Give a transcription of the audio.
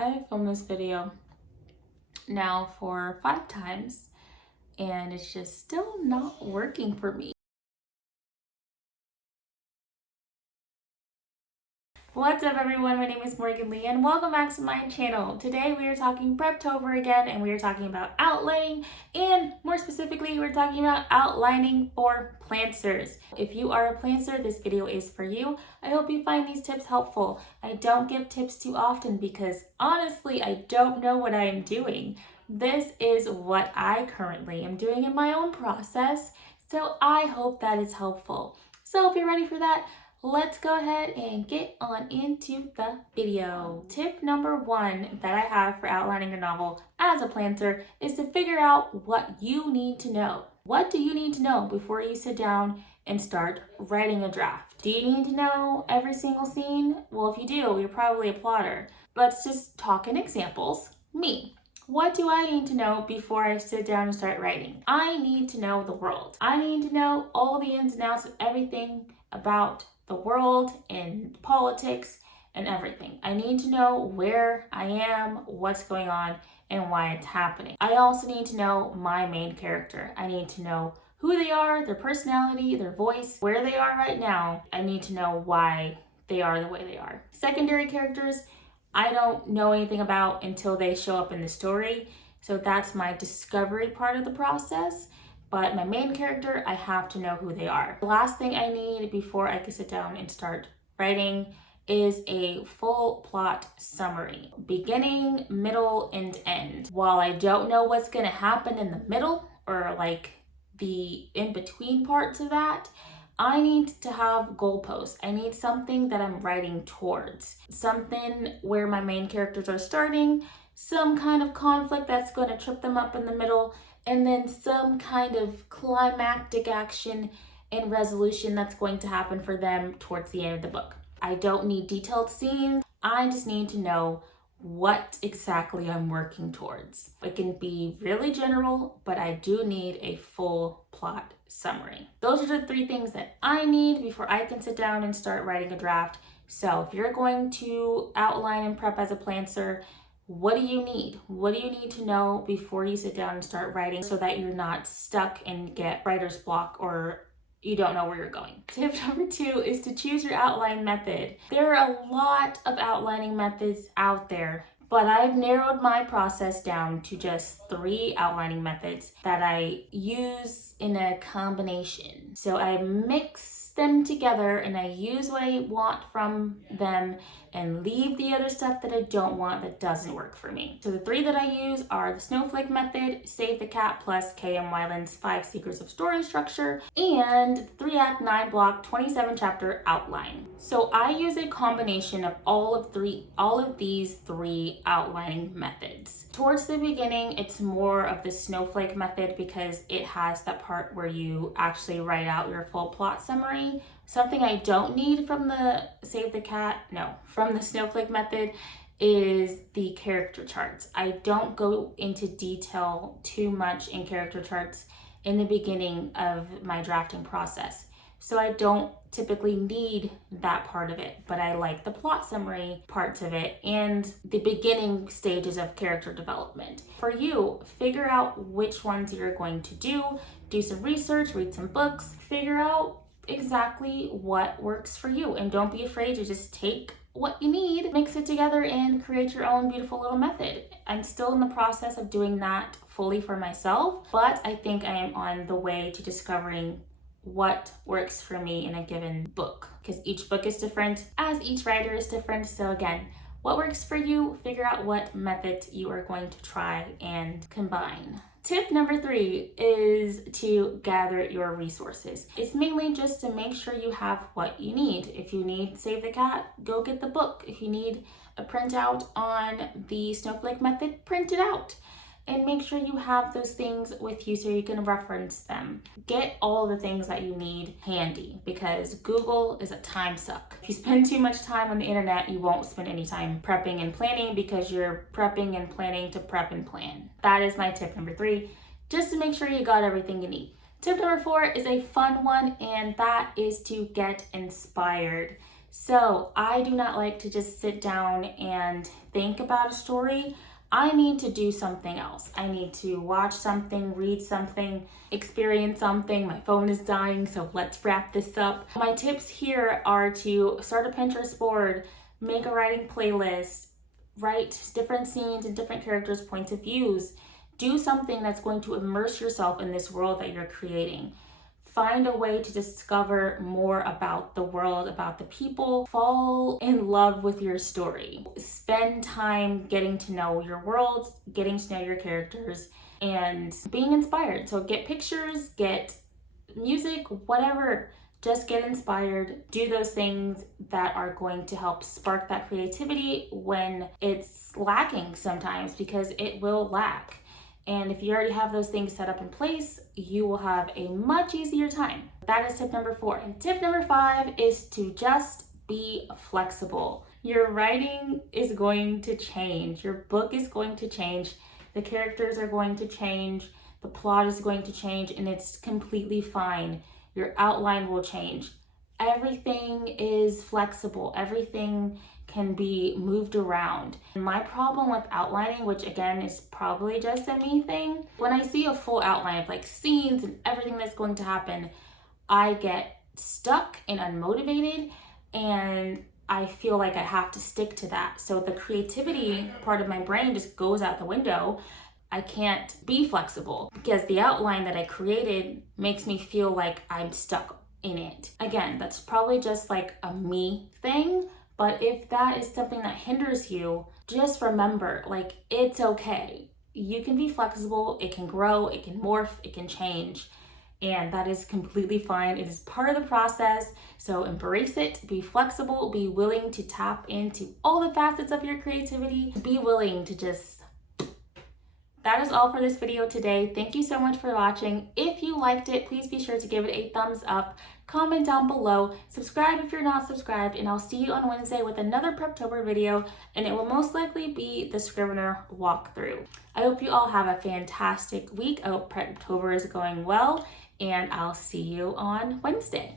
I filmed this video now for 5 times and it's just still not working for me. What's up everyone, my name is Morgan Lee and welcome back to my channel. Today we are talking Preptober again and we are talking about outlining, and more specifically we're talking about outlining for planters. If you are a planter, this video is for you. I hope you find these tips helpful. I don't give tips too often because honestly I don't know what I am doing. This is what I currently am doing in my own process, so I hope that is helpful. So if you're ready for that, let's go ahead and get on into the video. Tip number 1 that I have for outlining your novel as a planter is to figure out what you need to know. What do you need to know before you sit down and start writing a draft? Do you need to know every single scene? Well, if you do, you're probably a plotter. Let's just talk in examples. Me. What do I need to know before I sit down and start writing? I need to know the world. I need to know all the ins and outs of everything about the world and politics and everything. I need to know where I am, what's going on, and why it's happening. I also need to know my main character. I need to know who they are, their personality, their voice, where they are right now. I need to know why they are the way they are. Secondary characters, I don't know anything about until they show up in the story. So that's my discovery part of the process. But my main character, I have to know who they are. The last thing I need before I can sit down and start writing is a full plot summary. Beginning, middle, and end. While I don't know what's gonna happen in the middle or like the in-between parts of that, I need to have goalposts. I need something that I'm writing towards. Something where my main characters are starting, some kind of conflict that's gonna trip them up in the middle, and then some kind of climactic action and resolution that's going to happen for them towards the end of the book. I don't need detailed scenes. I just need to know what exactly I'm working towards. It can be really general, but I do need a full plot summary. Those are the 3 things that I need before I can sit down and start writing a draft. So if you're going to outline and prep as a planter, what do you need? What do you need to know before you sit down and start writing so that you're not stuck and get writer's block or you don't know where you're going? Tip number 2 is to choose your outline method. There are a lot of outlining methods out there, but I've narrowed my process down to just 3 outlining methods that I use in a combination. So I mix them together and I use what I want from them and leave the other stuff that I don't want that doesn't work for me. So the 3 that I use are the snowflake method, Save the Cat plus K.M. Weiland's 5 Secrets of Story Structure, and 3-act 9-block 27 chapter outline. So I use a combination of all of these 3 outlining methods. Towards the beginning, it's more of the snowflake method because it has that part where you actually write out your full plot summary. Something I don't need from the from the snowflake method is the character charts. I don't go into detail too much in character charts in the beginning of my drafting process. So I don't typically need that part of it, but I like the plot summary parts of it and the beginning stages of character development. For you, figure out which ones you're going to do some research, read some books, figure out exactly what works for you, and don't be afraid to just take what you need, mix it together, and create your own beautiful little method. I'm still in the process of doing that fully for myself, but I think I am on the way to discovering what works for me in a given book, because each book is different, as each writer is different. So again, what works for you, figure out what method you are going to try and combine. Tip number 3 is to gather your resources. It's mainly just to make sure you have what you need. If you need Save the Cat, go get the book. If you need a printout on the snowflake method, print it out. And make sure you have those things with you so you can reference them. Get all the things that you need handy because Google is a time suck. If you spend too much time on the internet, you won't spend any time prepping and planning because you're prepping and planning to prep and plan. That is my tip number 3, just to make sure you got everything you need. Tip number 4 is a fun one, and that is to get inspired. So I do not like to just sit down and think about a story, I need to do something else. I need to watch something, read something, experience something. My phone is dying, so let's wrap this up. My tips here are to start a Pinterest board, make a writing playlist, write different scenes and different characters' points of views. Do something that's going to immerse yourself in this world that you're creating. Find a way to discover more about the world, about the people. Fall in love with your story. Spend time getting to know your world, getting to know your characters, and being inspired. So get pictures, get music, whatever. Just get inspired. Do those things that are going to help spark that creativity when it's lacking sometimes, because it will lack. And if you already have those things set up in place, you will have a much easier time. That is tip number 4. And tip number 5 is to just be flexible. Your writing is going to change. Your book is going to change. The characters are going to change. The plot is going to change, and it's completely fine. Your outline will change. Everything is flexible. Everything can be moved around. My problem with outlining, which again is probably just a me thing, when I see a full outline of like scenes and everything that's going to happen, I get stuck and unmotivated, and I feel like I have to stick to that. So the creativity part of my brain just goes out the window. I can't be flexible because the outline that I created makes me feel like I'm stuck in it. Again, that's probably just like a me thing. But if that is something that hinders you, just remember, like, it's okay. You can be flexible, it can grow, it can morph, it can change. And that is completely fine. It is part of the process. So embrace it, be flexible, be willing to tap into all the facets of your creativity. Be willing to just... That is all for this video today. Thank you so much for watching. If you liked it, please be sure to give it a thumbs up, comment down below, subscribe if you're not subscribed, and I'll see you on Wednesday with another Preptober video, and it will most likely be the Scrivener walkthrough. I hope you all have a fantastic week. I hope Preptober is going well, and I'll see you on Wednesday.